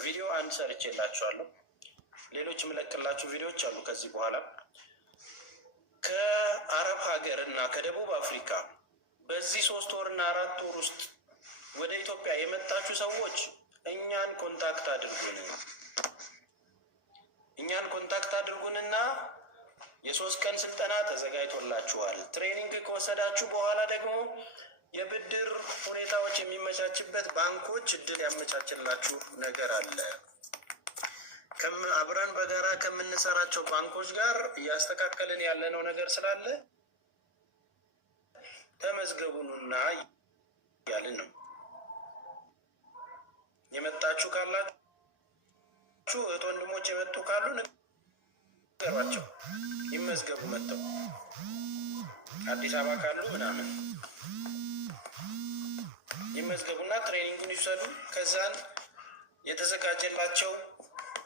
ቪዲዮ አንድ ሰርቼላችኋለሁ። ሌሎች የምለቅላችሁ ቪዲዮዎች አሉ። ከዚህ በኋላ ከአረብ ሀገር እና ከደቡብ አፍሪካ በዚህ 3 ወርና 4 ወር ውስጥ ወደ ኢትዮጵያ የመጣችሁ ሰዎች እኛን ኮንታክት አድርጉንና የ3 ቀን ስልጠና ተዘጋጅቶላችኋል። ትሬኒንግ ከወሰዳችሁ በኋላ ደግሞ የብድር ሁኔታዎች የሚመቻችበት ባንኮች እድል ያመቻችላችሁ ነገር አለ። አብረን በጋራ ከምንሰራቸው ባንኮች ጋር እያስተካከልን ያለነው ነገር ስላለ ተመዝገቡኑና ያልን ነው። የመጣችሁ ካላችሁ እህት ወንድሞች የመጡ ካሉ ንገሯቸው፣ ይመዝገቡ። መጥተው አዲስ አበባ ካሉ ምናምን ይመዝገቡና ትሬኒንጉን ይውሰዱ። ከዛን የተዘጋጀላቸው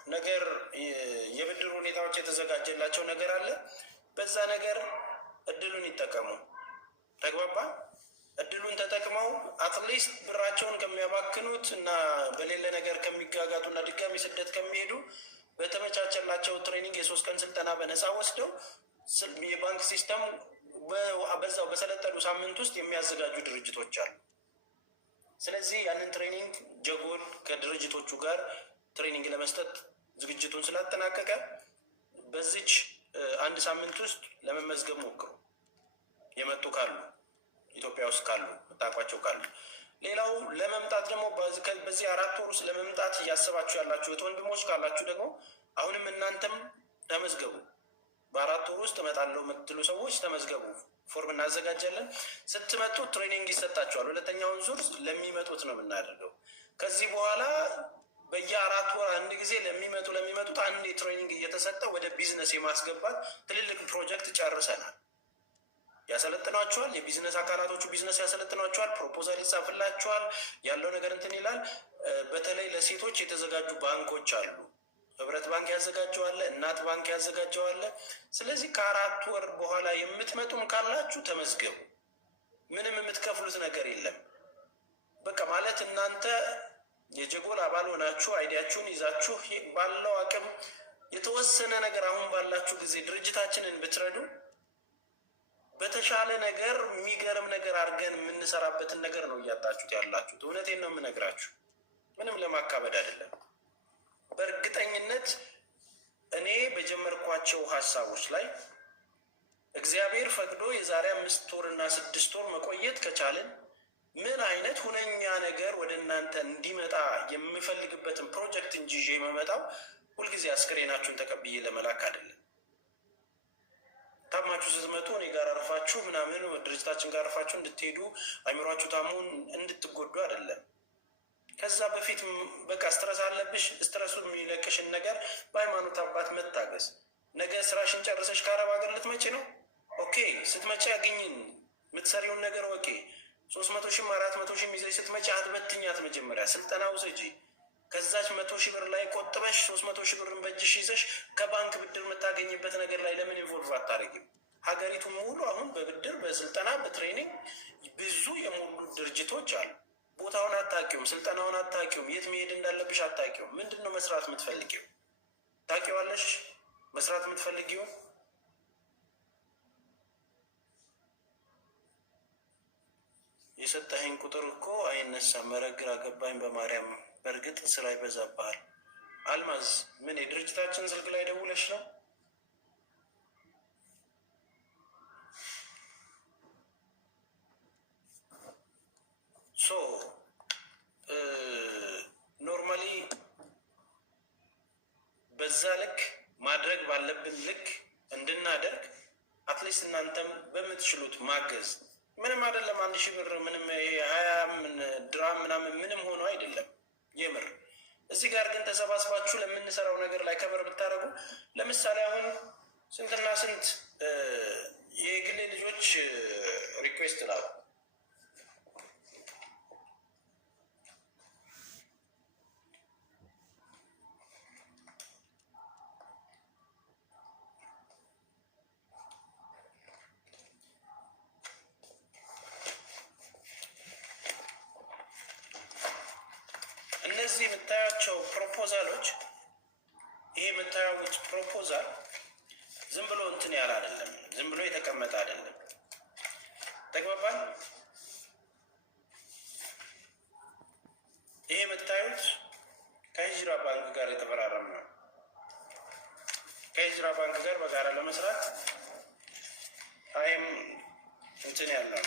ነገር የብድር ሁኔታዎች የተዘጋጀላቸው ነገር አለ። በዛ ነገር እድሉን ይጠቀሙ። ተግባባ? እድሉን ተጠቅመው አትሊስት ብራቸውን ከሚያባክኑት እና በሌለ ነገር ከሚጋጋጡ እና ድጋሚ ስደት ከሚሄዱ በተመቻቸላቸው ትሬኒንግ የ3 ቀን ስልጠና በነፃ ወስደው የባንክ ሲስተም በዛው በሰለጠኑ ሳምንት ውስጥ የሚያዘጋጁ ድርጅቶች አሉ። ስለዚህ ያንን ትሬኒንግ ጀጎል ከድርጅቶቹ ጋር ትሬኒንግ ለመስጠት ዝግጅቱን ስላጠናቀቀ በዚች 1 ሳምንት ውስጥ ለመመዝገብ ሞክሩ። የመጡ ካሉ ኢትዮጵያ ውስጥ ካሉ ታቋቸው ካሉ። ሌላው ለመምጣት ደግሞ በዚህ 4 ወር ውስጥ ለመምጣት እያሰባችሁ ያላችሁት ወንድሞች ካላችሁ ደግሞ አሁንም እናንተም ተመዝገቡ። በ4 ወር ውስጥ እመጣለሁ የምትሉ ሰዎች ተመዝገቡ። ፎርም እናዘጋጃለን። ስትመጡ ትሬኒንግ ይሰጣችኋል። 2ኛውን ዙር ለሚመጡት ነው የምናደርገው። ከዚህ በኋላ በየ4 ወር አንድ ጊዜ ለሚመጡት አንድ ትሬኒንግ እየተሰጠ ወደ ቢዝነስ የማስገባት ትልልቅ ፕሮጀክት ጨርሰናል። ያሰለጥኗቸዋል። የቢዝነስ አካላቶቹ ቢዝነስ ያሰለጥኗቸዋል። ፕሮፖዛል ይጻፍላቸዋል። ያለው ነገር እንትን ይላል። በተለይ ለሴቶች የተዘጋጁ ባንኮች አሉ። ህብረት ባንክ ያዘጋጀዋለ፣ እናት ባንክ ያዘጋጀዋለ። ስለዚህ ከ4 ወር በኋላ የምትመጡም ካላችሁ ተመዝገቡ። ምንም የምትከፍሉት ነገር የለም። በቃ ማለት እናንተ የጀጎል አባል ሆናችሁ አይዲያችሁን ይዛችሁ ባለው አቅም የተወሰነ ነገር አሁን ባላችሁ ጊዜ ድርጅታችንን ብትረዱ በተሻለ ነገር የሚገርም ነገር አድርገን የምንሰራበትን ነገር ነው እያጣችሁት ያላችሁት። እውነቴን ነው የምነግራችሁ፣ ምንም ለማካበድ አይደለም። በእርግጠኝነት እኔ በጀመርኳቸው ሀሳቦች ላይ እግዚአብሔር ፈቅዶ የዛሬ 5 ወርና 6 ወር መቆየት ከቻልን ምን አይነት ሁነኛ ነገር ወደ እናንተ እንዲመጣ የምፈልግበትን ፕሮጀክት እንጂ ይዤ የመመጣው ሁልጊዜ አስክሬናችሁን ተቀብዬ ለመላክ አይደለም። ታማችሁ ስትመጡ እኔ ጋር አርፋችሁ ምናምን ድርጅታችን ጋር አርፋችሁ እንድትሄዱ አይምሯችሁ ታሞ እንድትጎዱ አይደለም። ከዛ በፊት በቃ ስትረስ አለብሽ። ስትረሱ የሚለቅሽን ነገር በሃይማኖት አባት መታገዝ። ነገ ስራሽን ጨርሰሽ ከአረብ ሀገር ልትመጪ ነው። ኦኬ፣ ስትመጪ ያገኝን የምትሰሪውን ነገር ወቄ 300,000 400,000 ይዘሽ ስትመጪ አትበትኛት። መጀመሪያ ስልጠና ውሰጂ። ከዛች 100,000 ብር ላይ ቆጥበሽ 300,000 ብርን በእጅሽ ይዘሽ ከባንክ ብድር የምታገኝበት ነገር ላይ ለምን ኢንቮልቭ አታደርጊም? ሀገሪቱ ሙሉ አሁን በብድር በስልጠና በትሬኒንግ ብዙ የሞሉ ድርጅቶች አሉ። ቦታውን አታውቂውም፣ ስልጠናውን አታውቂውም፣ የት መሄድ እንዳለብሽ አታውቂውም። ምንድን ነው መስራት የምትፈልጊው? ታውቂዋለሽ መስራት የምትፈልጊው? የሰጠኸኝ ቁጥር እኮ አይነሳም። መረግር አገባኝ በማርያም። በእርግጥ ስራ ይበዛብሃል። አልማዝ ምን የድርጅታችን ስልክ ላይ ደውለሽ ነው? ኖርማሊ በዛ ልክ ማድረግ ባለብን ልክ እንድናደርግ አትሊስት እናንተም በምትችሉት ማገዝ። ምንም አይደለም። 1,000 ብር ምንም 20 ድራም ምናምን ምንም ሆኖ አይደለም የምር። እዚህ ጋር ግን ተሰባስባችሁ ለምንሰራው ነገር ላይ ከበር ብታደርጉ፣ ለምሳሌ አሁን ስንትና ስንት የግሌ ልጆች ሪኩዌስት ላሉ እነዚህ የምታያቸው ፕሮፖዛሎች ይሄ የምታዩት ፕሮፖዛል ዝም ብሎ እንትን ያለ አይደለም፣ ዝም ብሎ የተቀመጠ አይደለም። ተግባባን? ይሄ የምታዩት ከሂጅራ ባንክ ጋር የተፈራረመ ነው። ከሂጅራ ባንክ ጋር በጋራ ለመስራት አይም እንትን ያለው